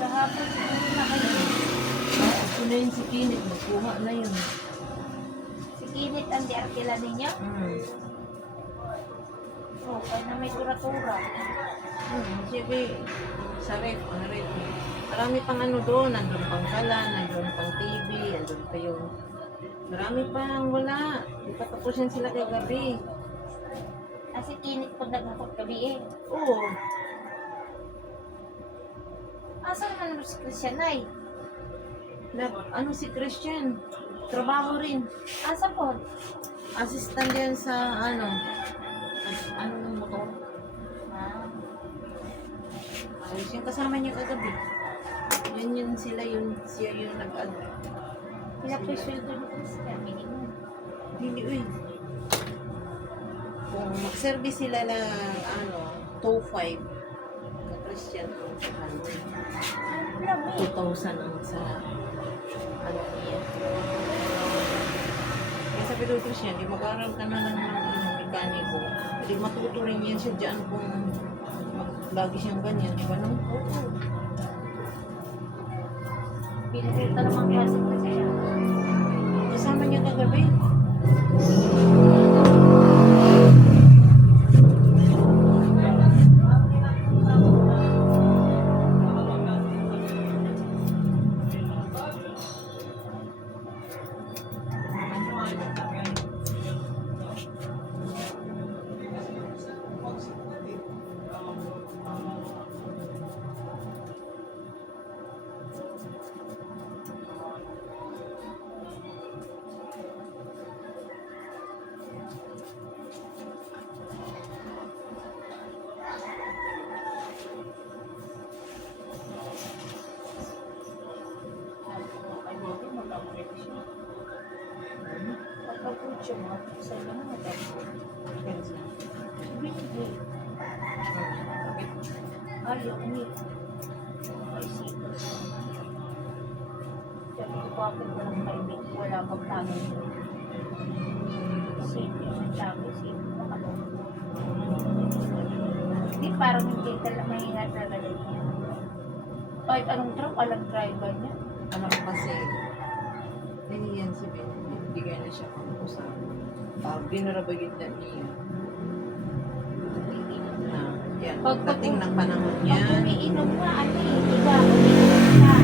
Kahapon siguro na kayo. Ito na yun si Kinit, nakuha na yun. Si Kinit ang diarkila ninyo? Oh, kaya na may tura-tura. Sige, sa ref, ang ref. Marami pang ano doon, nandun pang kalan, nandun pang TV, nandun pa yung... Marami pang wala. Di pa tapos yan sila kagabi. Ah, si Kinit po nagmukot gabi eh. Oo. Asa naman si Christian ay? Ano si Christian? Trabaho rin. Asa po? Assistant yan sa ano ng motor. Ah, Ayos yung kasama niya kagabi. Yun sila yun, siya yung nag-ano. pinapasweldo ni Christian, minimum. Hindi, uy. Kung mag-service sila ng ano, 2.5, ka Christian, 200. Grabe. 2,000 ang sa ano niya. Kaya sabi ko Christian, di mag-aral ka na ng mekaniko. Hindi matuto rin yan siya dyan kung lagi siyang ganyan, di ba no? Oo. Pinakita naman klase ko siya. Kasama niya kagabi. Pagka-pucho mo, sa iyo na matapos. Hindi. Ayaw, hindi. Ay, sige. Sabi ko pa ako walang kaibig, wala pang tanong. Sige, sabi, sige, makatulog. Hindi, parang hindi talaga mahina talaga niya. Kahit anong truck, alam driver niya. Alam ko kasi, yan si Ben, bigay na siya kung sa binarabagid na niya. Na, yan, pagdating ng panahon Pag niya, umiinom na, ano eh, iba, umiinom na.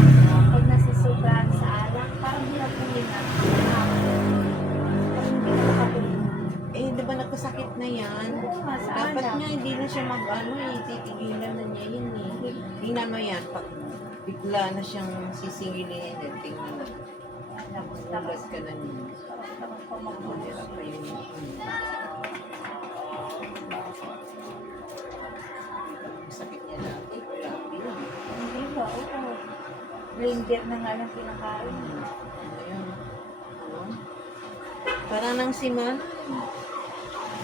Pag nasusobrahan sa alak, parang hirap uminom. Parang hindi na makatulog. eh, di ba nagkasakit na yan? Oo nga, sa Dapat alak. nga, hindi na siya mag-ano eh, titigilan na niya yun eh. Tingnan mo yan, pag bigla na siyang sisingilin yan, tingnan na. Ulat ka na niya. Mahirap pa yun. Sakit niya dati, grabe yun. Hindi ba? Oo. Blender na nga lang pinakain. Ano yun? Ano? Para nang siman.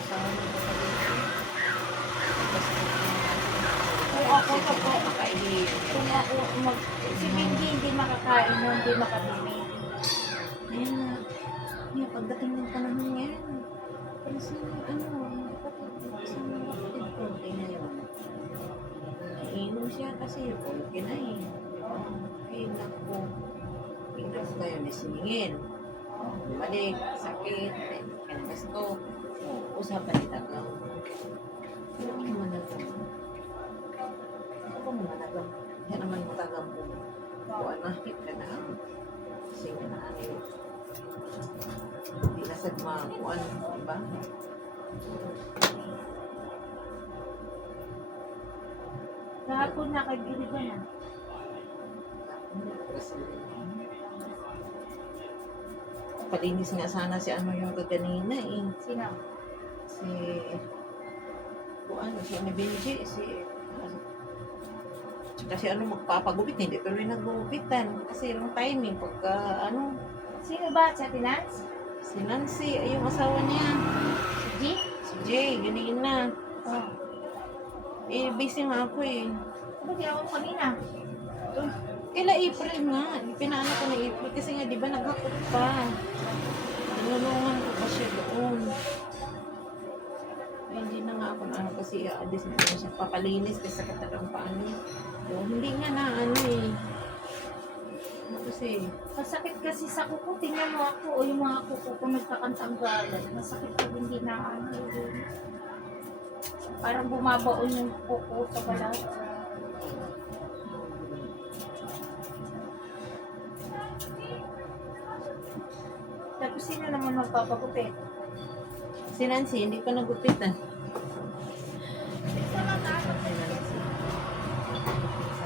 Saan mo siya Opo. makakain. Kung ako si Benji hindi makakain nun, hindi makabili. Ayan na. Yan, pagdating ng panahon yan. Pero sa kapatid ko, ngayon. Naiinom siya kasi okay na eh. Ay, naku. Tingnan ko ngayon, may siningin. Balik, sakit, kaya gasto. Usapan ni Tagaw. Ano ka naman nagaw? Ano ka naman nagaw? Yan naman mo Tagaw mo. Kuha na, hit ka na. Kasi nga na ano yun. Hindi na sa makuan, diba? Kahapon na kay Billy ba na? Palinis nga sana si ano yung kaganina eh. Sino? Si... Kuan, si ano Benji, si... Kasi ano magpapagupit, hindi tuloy naggugupitan. Kasi yung timing, pagka ano, Sino ba? Sa Tinans? si Nancy, ay yung asawa niya. Si G? Si Jay, ganina. Oh. Eh, busy nga ako eh. Ano ginawa mo kanina? Kila April nga. Pinaano ko na April kasi nga, di ba naghakot pa. Tinulungan ko pa siya doon. Ay, hindi na nga ako na ano kasi aalis na siya papalinis kasi sakit na ang paan niya. So, hindi nga na ano eh. Ano kasi, Masakit kasi sa kuko. Tingnan mo ako o yung mga kuko ko nagkakantanggalan. Masakit pag hindi na ano. Parang bumabaon yung kuko sa balat. Tapos sino naman magpapagupit? si Nancy, hindi pa nagupitan. Ito lang dapat Si Nancy.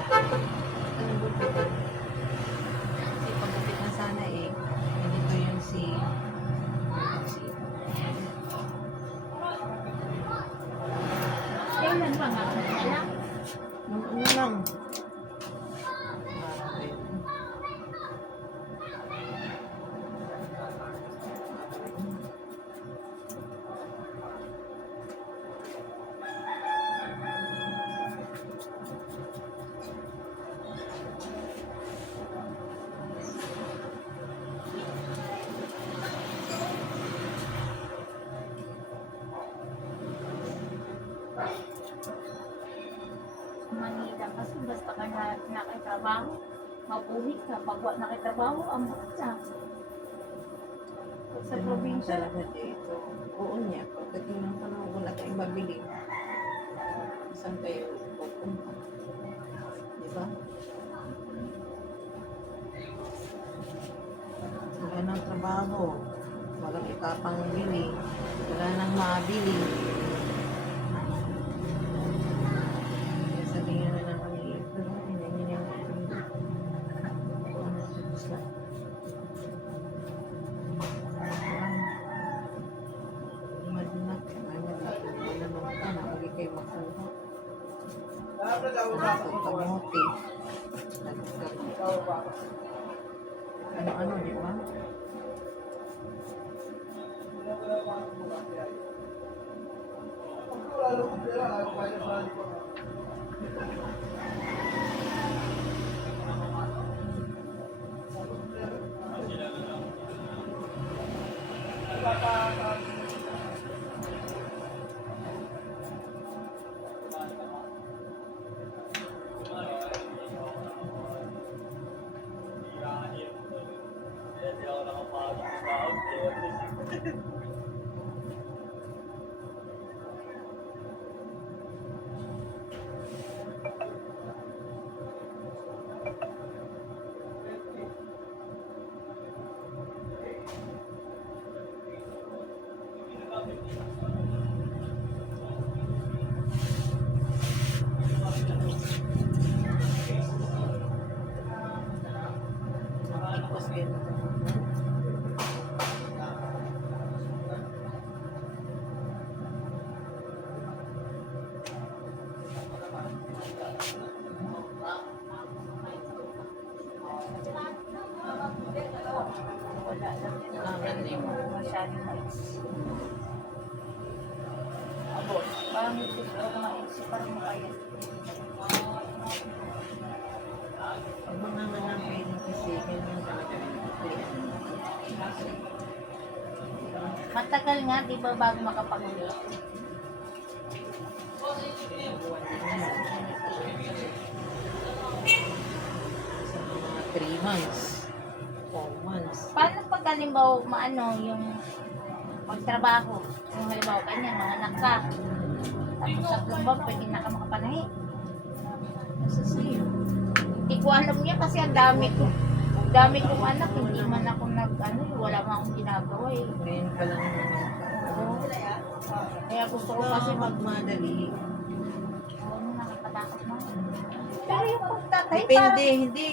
Ito nagupitan. Kasi pagupit na sana eh. Hindi ko yun si... kailan ba nga? Alam? Nung ano lang. Manila kasi basta ka na nakitrabaho, mapuhit ka. Pag wala nakitrabaho, ang buksa. Sa probinsya, Talaga dito. Oo niya. Pagdating ng panahon, wala tayong mabili. Saan kayo pupunta? Diba? Wala ng trabaho. Walang ikapang bili. Wala nang mabili. Kaya sabihin na lang kami, hindi niya basta. Madinat, wala nang ka na, huwag kayo makuha. Dapat kamote. Ano-ano, di ba? Tapos din. wala lang. Galing. Masyadong mais. Abo, parang gusto ko mais, parang makaya. Pag mga manangay kasi, ganyan talaga. Matagal nga, di ba, bago makapag-uwi? Sa mga 3 months, 4 months. Paano pag halimbawa, maano, yung magtrabaho? Yung halimbawa, kanya, mga anak ka. Tapos sa buwan, pwede na ka makapanahi. Nasa sa'yo. Hindi ko alam niya kasi ang dami ko. Ang dami kong anak, hindi man ako wala man akong ginagawa eh. Ngayon ka lang naman. Oo. Kaya gusto ko Kasi kasi magmadali. Oo, nakakatakot na. Pero yung pagtatay, Depende, hindi.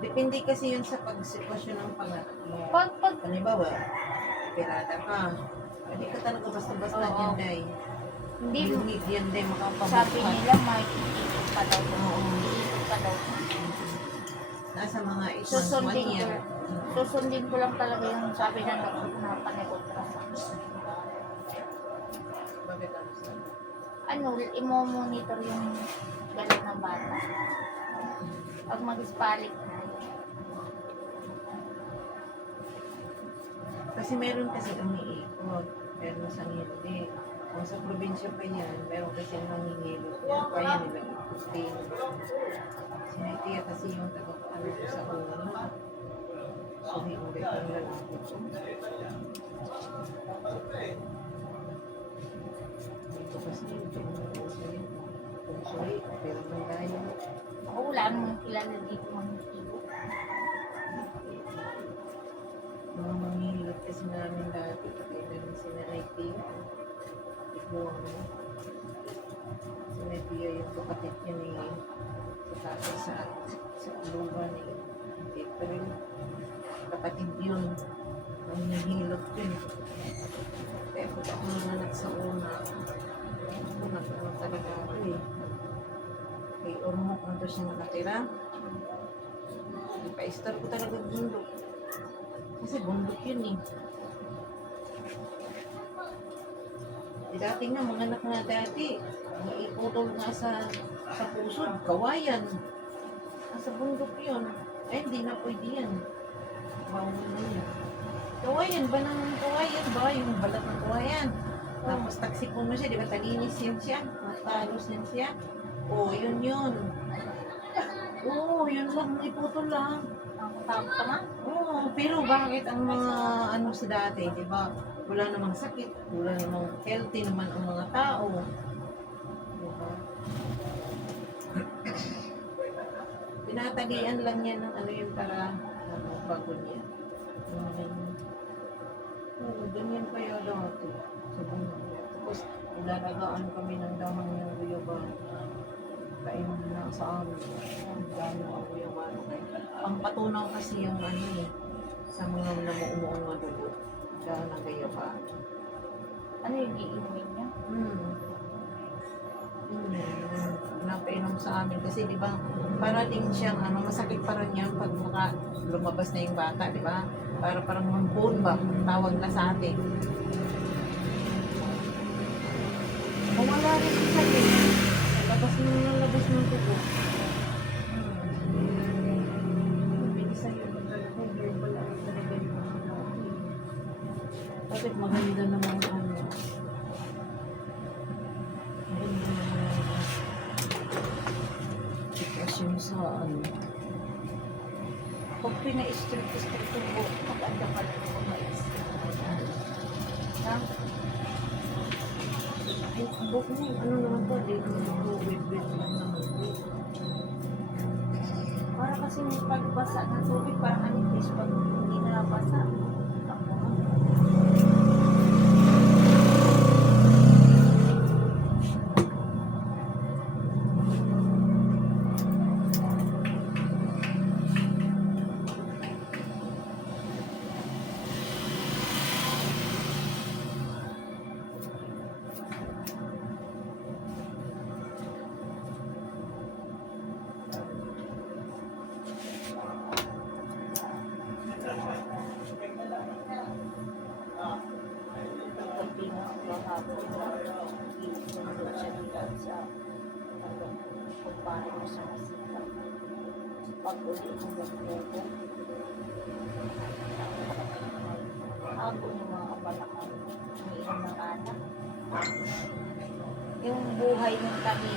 Depende kasi yun sa pagsitwasyon ng panganak mo. pag Halimbawa, pirata ka. Hindi ka talaga basta-basta Oo. yan, Day. hindi, Hindi yan, Day, sabi makapabukan. nila, may iikot pa daw. Oo. Iikot pa daw. Nasa mga 8 months, 1 Susundin ko, year. susundin ko lang talaga yung sabi ng doktor na panay-ultrasound. Bakit ano sa? Imo-monitor yung galaw ng bata. Pag mag-spalik na. Kasi meron kasi umiikot. Meron sa hindi. Kung sa probinsya pa yan, meron kasi nangingilot yan. Kaya nila ikutin. Sinitiya kasi yung taga-ano ko sa una. So, hindi ang lalaki ko. Dito kasi yung pinag-uusay. Kung sorry, pero nang tayo. Ako wala namang kilala dito mag-ibo. Mga manghihilot kasi namin dati. Kaya namin sinanaytiya. Iguang mo. Sinaytiya yung kapatid niya ni sa tatay sa lupa ni April. Kapatid yun. Manghihilot yun. Kaya pag ako nanganak sa una, ako nagkaroon talaga ako eh. Kay Ormoc nandun siya nakatira. Ipa-star ko talaga bundok. Kasi bundok yun eh. Dati nga, mga anak nga dati, iputol nga sa pusod, kawayan. Nasa bundok yun. Eh, hindi na pwede yan. Bawal na yan. Kawayan ba ng kawayan ba? Yung balat ng kawayan. Tapos taksipon mo siya, di ba talinis yan siya? Matalos yan siya. Oo, yun yun. Oo, yun lang, iputol lang. Nakakatakot ka man. Oo, pero bakit ang mga ano sa dati, di ba? Wala namang sakit, wala namang healthy naman ang mga tao. Di ba? Tinatalian lang yan ng ano yung para bago niya. Oo, ganyan kaya dati. Sa bundok. Tapos, ilalagaan kami ng damang yung guyaba. Kainan na sa amin. Ang dami ang guyaba. Ang patunaw kasi yung ano eh, sa mga namuumuong na dugo. Dahil ng guyaba. Ano yung iinumin niya? Napainom sa amin kasi di ba parating siyang ano masakit pa rin yan pag lumabas na yung bata, di ba? Para parang mampun ba tawag na sa atin. Wala rin yung sakit. Labas ng tubo. Bilis sa'yo. Wala talaga yung bakit maganda naman ano. Sitwasyon sa ano. Pag pina-strip yung buhok, maganda pa rin kung ma-strip. Ha? Ay, buhok mo, ano naman to, di ko wet-wet lang naman to. Para kasi may pagbasa ng tubig, parang anipis pag hindi na nabasa. Ako nga. Ayaw mo sa masika. Pag uli mo magpupo. Ako yung mga kabalakan. Umiinom ng anak. Yung buhay ng kami,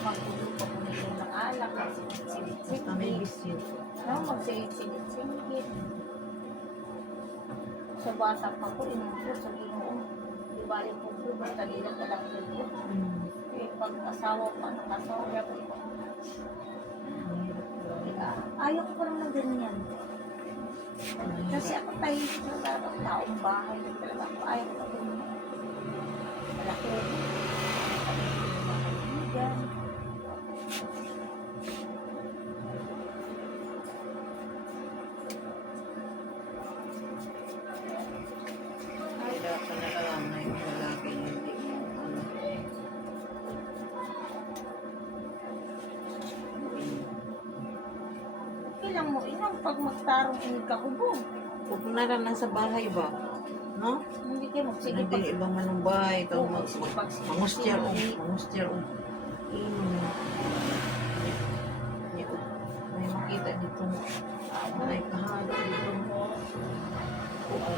magulo pag umiinom ng alak, Basta may magsilit-silit. bisyo. No, magsilit-silit. Sa bata pa ko, inom ko sa Ginoo. Di ba yung pupo, basta nila talang ko. Eh, pag asawa pa, nakasawa ko. Ayaw ko parang ng ganyan. Kasi ako tayo sa taong bahay. Talaga ako ayaw ko ganyan. Malaki. Kaibigan. Ay, dapat na lang na yung lalaki hindi mo ano. Kailan mo inom pag magtarong inig ka hubog. Huwag na lang nasa bahay ba? No? Hindi kayo magsige Hindi pag ibang manumbay. Ito Oo, mangustya o. Mangustya o. Inom. May makita dito. May kahalo dito. Oo.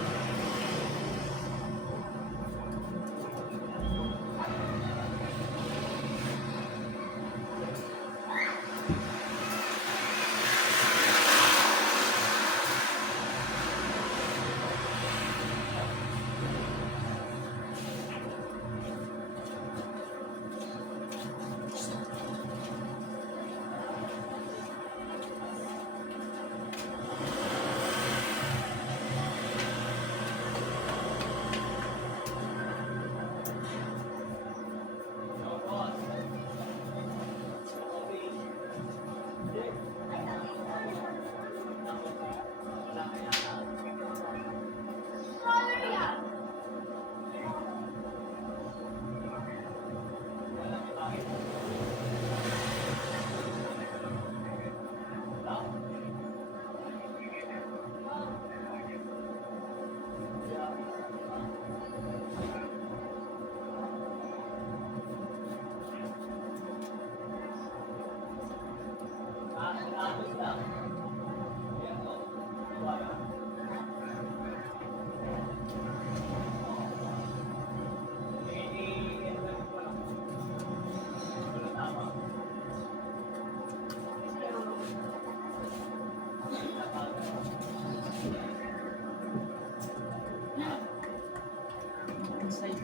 Inside.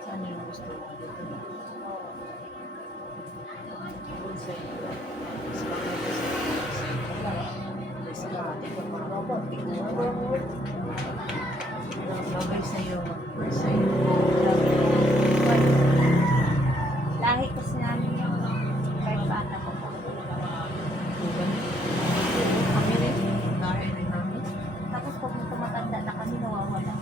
Saan yung gusto mo dito? Inside. Sa bagay sa'yo. Sa'yo. lahi kasi namin yung kahit bata ko po. Kami rin. Dahil rin namin. Tapos pag tumatanda na kami, nawawala.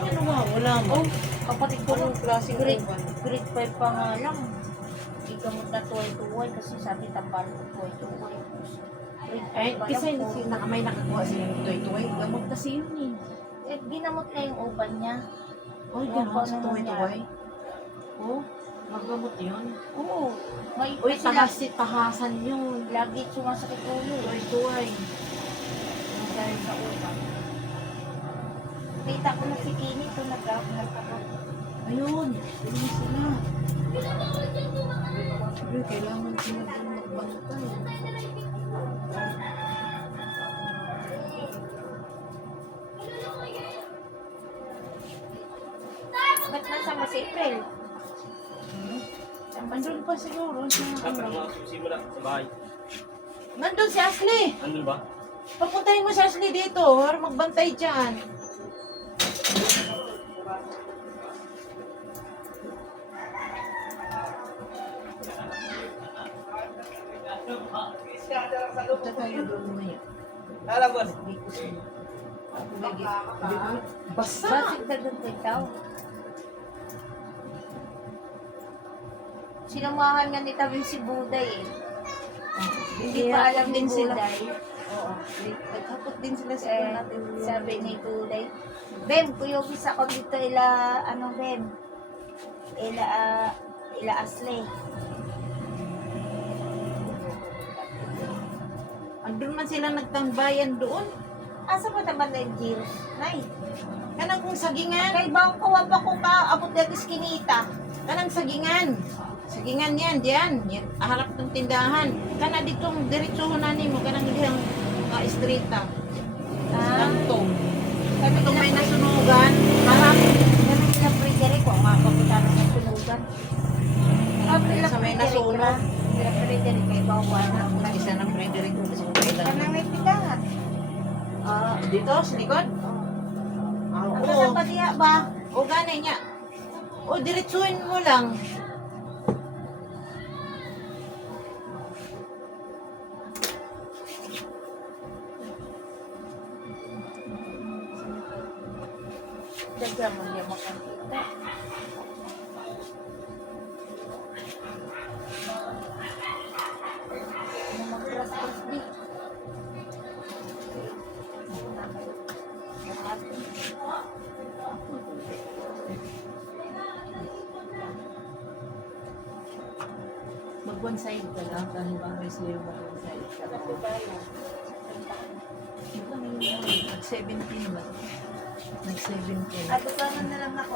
Ano ba? Wala mo. Oh, kapatid ko Anong klase grade, uban? grade 5 pa nga lang. Igamot na tuway-tuway kasi sabi tapal ko tuway-tuway. Grade 5 Ay, pa kasi lang po. may nakakuha siya ng tuway-tuway. Gamot kasi yun eh. Eh, ginamot na yung uban niya. Ay, Ewan ko gamot sa anong tuway-tuway. Oh, magamot yun. Oo. May, Uy, kasi tahasan yun. lagi sumasakit ulo. Tuway-tuway. Dahil sa uban. Kita ko na si Kini ito nagkakot. Ayun, yun sila. Uy, kailangan sila din magbantay. Ba't nasama si April? Andun pa siguro siya. Simula sa bahay. Nandun si Ashley. Andun ba? Papuntahin mo si Ashley dito para magbantay dyan. Punta tayo doon ngayon. Alam boss. Basta! Bakit na doon ikaw? Sinamahan nga ni Tabing si Buday eh. Hindi pa alam ni din sila. Buday. Oo. Nagkakot din sila sa Eh, natin. sabi ni Buday, Bem, kuyogis ako dito ila, ano Bem? Ila, ila Asle. Andun man sila nagtambayan doon. Asa pa naman na yung Giros? Nay, Kanang kung sagingan. kay bang kawan pa ko ka, abot na kiskinita. Kanang sagingan. Sagingan yan, diyan. Yan, harap ng tindahan. Kana ditong diretsuhon na mo. Kanang diyang estrita. Kantong. Kami Kung may na nasunugan, harap. kami na Frederick, o nga kapitan ng nasunugan. Sa may nasunog. Sila Frederick kay bawa na. Isa ng Frederick kung kasi kailan. Kanang may pitangan. Dito, sa likod? Ang Oo. kanang ba diya ba? O gani niya. O diretsuhin mo lang. Dagyan mo niya makakita. Magras-ras di. Mag one side ka lang. Dahil ba may sa'yo mag one side ka lang. Ito na yun. Nag-17 ba? Nag-17. At utangan na lang ako.